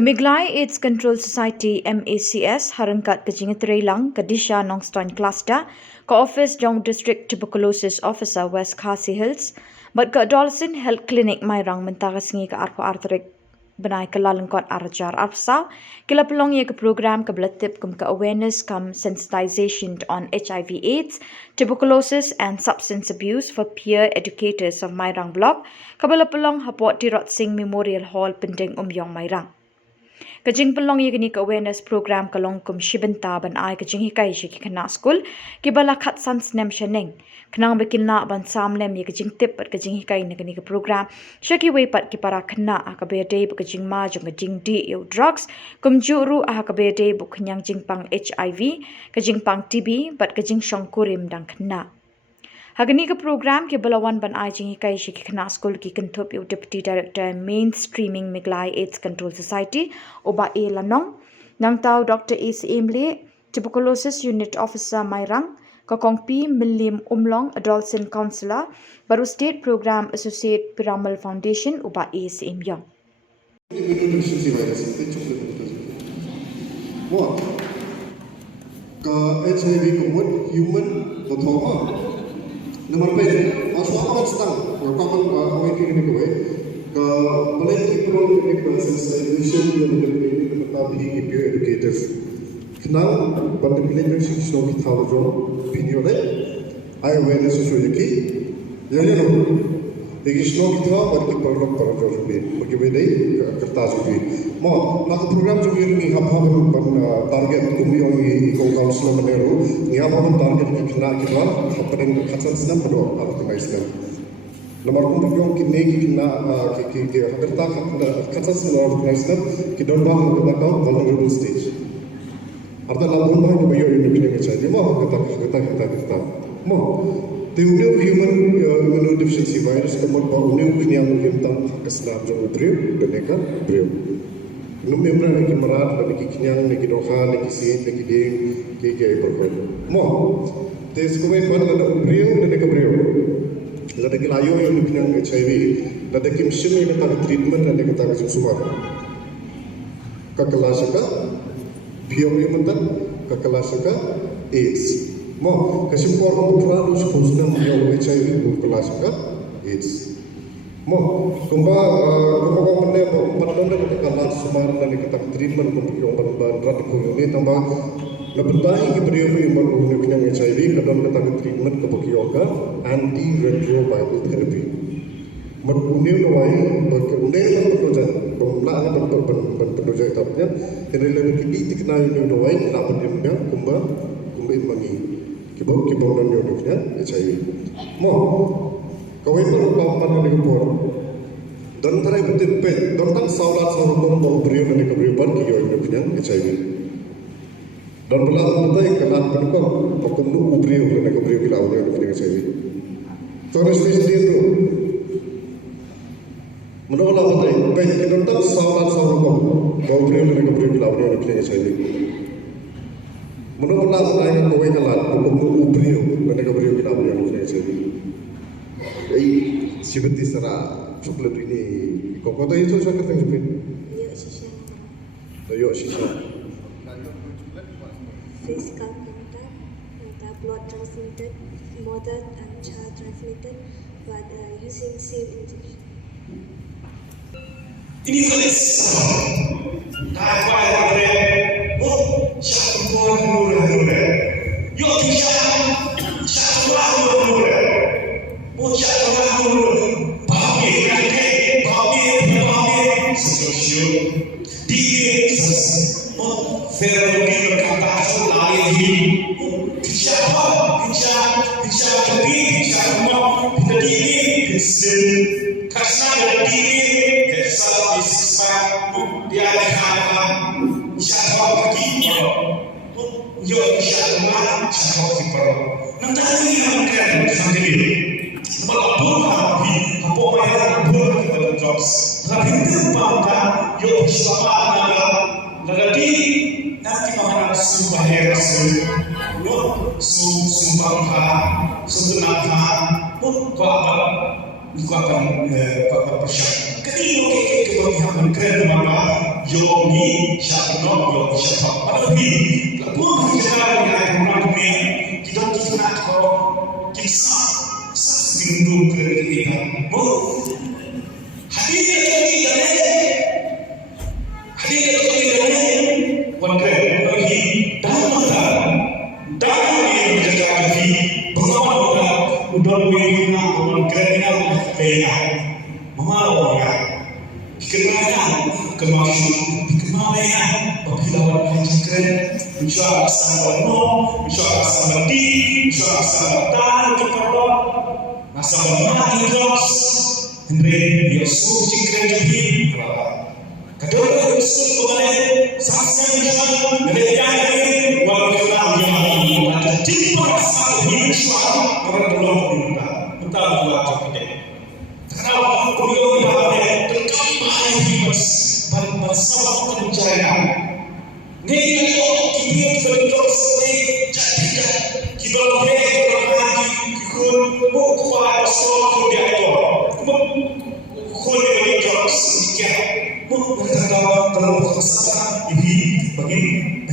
Meghalaya AIDS Control Society MACS harangkat ke Jingtip ke Disha Nongstoin Cluster ke Office Jong District Tuberculosis Officer West Khasi Hills but ke Adolescent Health Clinic Mairang mentara singi ke arpo artrik benai ke lalengkot arajar arpsa kila pelong ye ke program ke belatip ke awareness come sensitization on HIV AIDS, tuberculosis and substance abuse for peer educators of Mairang Block kabala pelong hapot di Rot Singh Memorial Hall Pending Umyong Mairang. Kajing pelong ye kini ke awareness program kalong kum shibenta ban ai kajing hikai shi ki Khynnah school ki bala khat sans nem shaneng kenang bekin na ban Samla ye Jingtip pat kajing hikai ne kini ke program shaki we pat ki para Khynnah ka be day kajing ma jong kajing di yo drugs kum juru ka be day bu khyang Jingpang HIV Jingpang TB pat kajing shongkurim dang Khynnah. Hagani ke program ke balawan ban ai jing hikai shi ki Khynnah school ki kentup yo deputy director mainstreaming Meghalaya AIDS Control Society oba e lanong nang tau Dr. A.C. Emle tuberculosis unit officer Mairang ka kongpi Milim Umlong adolescent counselor baru state program associate Piramal Foundation oba A.C. Emyong. Ka HIV kumut human botoma nomor Peit masuk apa sedang kawan kawan ini kowe ka boleh ikut ini sensitization yang lebih tetapi peer educators kenal pada leadership show kita jo video le I awareness show lagi ya ya lagi show kita pada program jo bagi beda kertas juga mau nak program juga ini apa target kami orang council meneru ni apa target kita kita apa yang khasan senam pada organize kan nomor yang kini kita kerta khasan senam organize kan kita dorang kita vulnerable stage artinya lawan bahagian bayo ini kini macam ni mau kita mau teori human immunodeficiency virus kemudian baru ni yang tentang kesenam jauh beriu dan mereka beriu membran lagi merat lagi kenyang lagi doha lagi sih lagi ding ke berkon mo tes komen pada ada brio dan ke brio ada ke layo yang kenyang HIV ada ke mission yang tak treatment dan ke tak semua ka kelas ka bio yang mentan ka kelas ka AIDS mo kesimpor untuk terus khususnya yang HIV ke kelas ka AIDS mo kumba kumba mene pandan kita kalah sumar dan kita treatment untuk yang berat ko ini tambah lebih ki beriu yang baru punya HIV kadang kita treatment ke bokioga anti retroviral therapy mengundi wai berkundi berprojek pemula berprojek tapnya ini lebih dikenal ini wai dapat dia kumba mangi kibau dan punya HIV mo kawin itu lawan dengan Khubor dan tarai betul Peit dan tak saulat saulat bau beriu dan kebriuan kiyo yang punya HIV dan berlalu betul kelan berkau pakum lu beriu dan kebriu bila orang yang punya HIV terus dia itu menolak betul Peit dan tak saulat bau beriu dan kebriu bila orang yang punya HIV menolak betul kawin kelan pakum lu beriu dan kebriu bila orang yang punya HIV seperti serah coklat ini kau kata itu coklat yang seperti Toyo shisha physical contact blood transmitted mother and child transmitted but using same injection ini kelas apa yang syukur dulu yo bisa syukur dulu Bocah orang dulu, bahagia, sosial, dia fenomena kata lagi, bicara tapi rumah, kita diri, kerana diri, kesal disispan, dia kata, bicara lagi, yo bicara kita, nanti yang akan sendiri. Walaupun kami Mairang boleh kita jobs, tapi itu bangga yo selama ada di nanti makan sumber lo sumbangka sebenarnya pun kuat persiap. Ketika kita melihat kerana jong ni siapa nak jong siapa pada bi lapor kita dengan orang ni kita nak kalau kisah sebelum kita mo hadir kami wonder bagi dalam ini menjaga diri bagaimana udah mengenal orang kriminal kaya mama orang dikenalkan kemampuan pembilawan hajikan insya sama no insya sama di insya sama tan kepada masa mana terus Henry Yesus jikran jadi kedua Yesus kembali saksian Tuhan mereka ini walaupun yang ada Jingpang satu Yesus orang belum kita buat kita karena beliau berada terkembang hidup bersama pencarian ni kita terus jadi kita boleh ikut buku Bosco dia itu khubor sedikit berkata kalau kesalahan ini bagi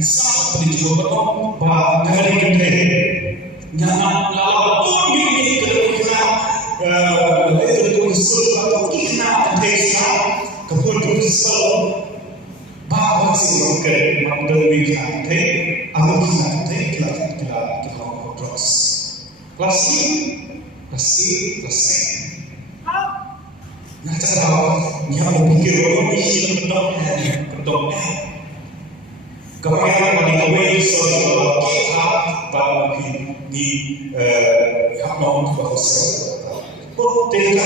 sangat penting bahwa hari ini jangan lalu ini kerana itu atau Khynnah Disha Khuborjylla bahwa si mungkin mendengar nanti aku nanti kita terus kelas ini nah cara dia mau pikir orang ini kedok kemudian menikmati soal kita bahwa di Halor bahasa oh tidak